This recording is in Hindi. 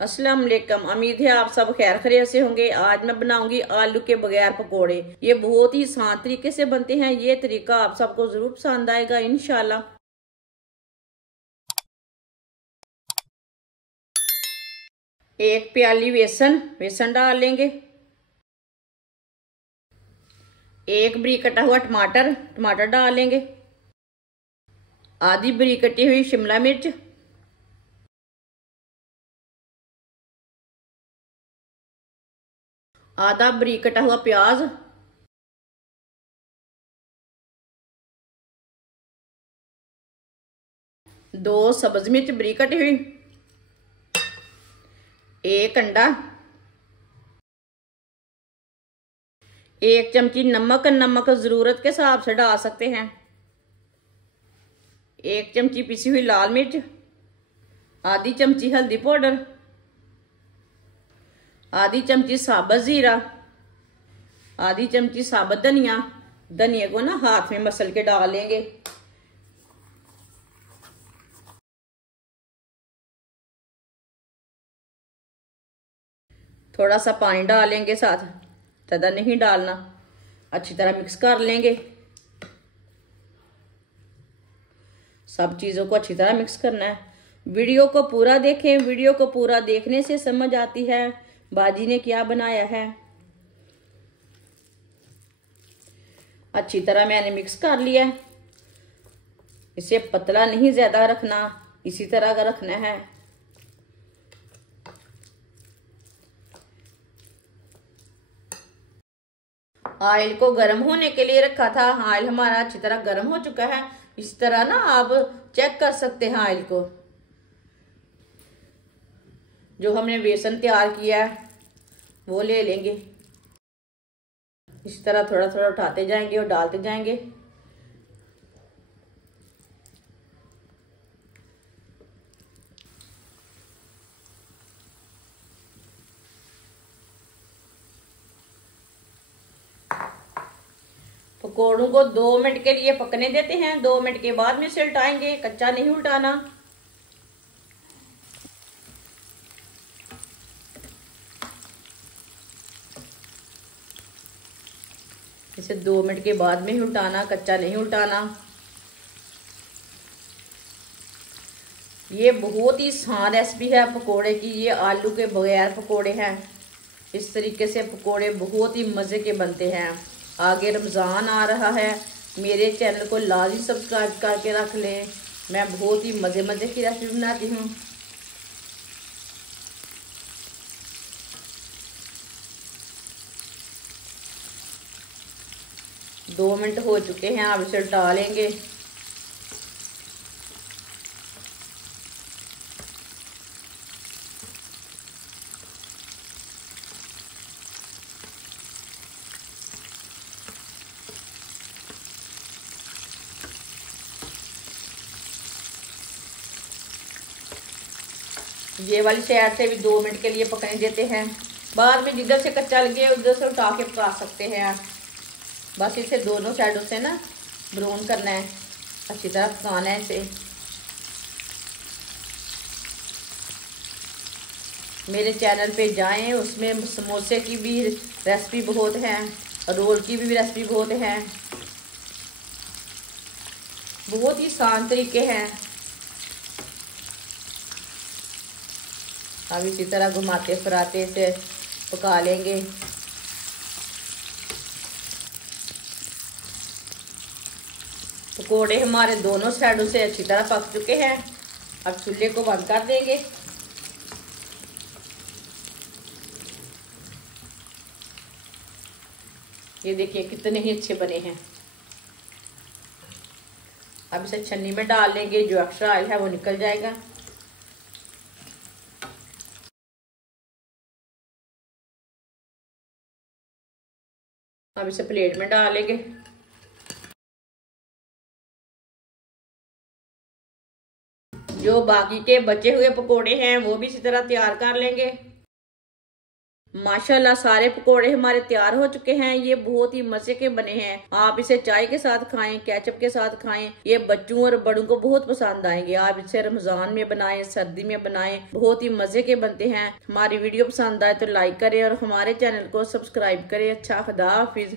अस्सलाम वालेकुम। उम्मीद है आप सब खैर खैरियत से होंगे। आज मैं बनाऊंगी आलू के बगैर पकोड़े। ये बहुत ही आसान तरीके से बनते हैं। ये तरीका आप सबको जरूर पसंद आएगा इंशाल्लाह। एक प्याली बेसन डाल लेंगे। एक बरीक कटा हुआ टमाटर डाल लेंगे। आधी बरीक कटी हुई शिमला मिर्च, आधा बरीक कटा हुआ प्याज, दो सब्ज मिर्च बरीक कटी हुई, एक अंडा, एक चमची नमक जरूरत के हिसाब से डाल सकते हैं, एक चमची पिसी हुई लाल मिर्च, आधी चमची हल्दी पाउडर, आधी चमची साबुत जीरा, आधी चमची साबुत धनिया। धनिया को ना हाथ में मसल के डाल लेंगे। थोड़ा सा पानी डालेंगे, साथ ज़्यादा नहीं डालना। अच्छी तरह मिक्स कर लेंगे। सब चीज़ों को अच्छी तरह मिक्स करना है। वीडियो को पूरा देखें। वीडियो को पूरा देखने से समझ आती है बाजी ने क्या बनाया है। अच्छी तरह मैंने मिक्स कर लिया है। इसे पतला नहीं ज़्यादा रखना, इसी तरह का रखना है। ऑयल को गर्म होने के लिए रखा था। ऑयल हमारा अच्छी तरह गर्म हो चुका है। इस तरह ना आप चेक कर सकते हैं ऑयल को। जो हमने बेसन तैयार किया है वो ले लेंगे। इस तरह थोड़ा थोड़ा उठाते जाएंगे और डालते जाएंगे। पकौड़ों को 2 मिनट के लिए पकने देते हैं। 2 मिनट के बाद में इसे उल्टाएंगे, कच्चा नहीं उल्टाना। इसे 2 मिनट के बाद में ही उल्टाना, कच्चा नहीं उल्टाना। ये बहुत ही आसान रेसिपी है पकोड़े की। ये आलू के बगैर पकोड़े हैं। इस तरीके से पकोड़े बहुत ही मज़े के बनते हैं। आगे रमज़ान आ रहा है। मेरे चैनल को लाजमी सब्सक्राइब करके रख लें। मैं बहुत ही मज़े की रेसिपी बनाती हूँ। दो मिनट हो चुके हैं। अब इसे उल्टा लेंगे। ये वाली साइड से भी 2 मिनट के लिए पकने देते हैं। बाद में जिधर से कच्चा लगे उधर से उठा के पका सकते हैं। बस इसे दोनों साइडों से ना ब्राउन करना है, अच्छी तरह पकाना है इसे। मेरे चैनल पे जाएं, उसमें समोसे की भी रेसिपी बहुत है, रोल की भी रेसिपी बहुत है। बहुत ही आसान तरीके हैं। अब इसी तरह घुमाते फिराते इसे पका लेंगे। पकोड़े हमारे दोनों साइडों से अच्छी तरह पक चुके हैं। अब चूल्हे को बंद कर देंगे। ये देखिए कितने ही अच्छे बने हैं। अब इसे छन्नी में डाल लेंगे। जो एक्स्ट्रा ऑयल है वो निकल जाएगा। अब इसे प्लेट में डाल लेंगे। जो बाकी के बचे हुए पकोड़े हैं वो भी इसी तरह तैयार कर लेंगे। माशाल्लाह सारे पकोड़े हमारे तैयार हो चुके हैं। ये बहुत ही मजे के बने हैं। आप इसे चाय के साथ खाएं, केचप के साथ खाएं। ये बच्चों और बड़ों को बहुत पसंद आएंगे। आप इसे रमजान में बनाएं, सर्दी में बनाएं, बहुत ही मजे के बनते हैं। हमारी वीडियो पसंद आए तो लाइक करें और हमारे चैनल को सब्सक्राइब करें। अच्छा, खुदा हाफिज।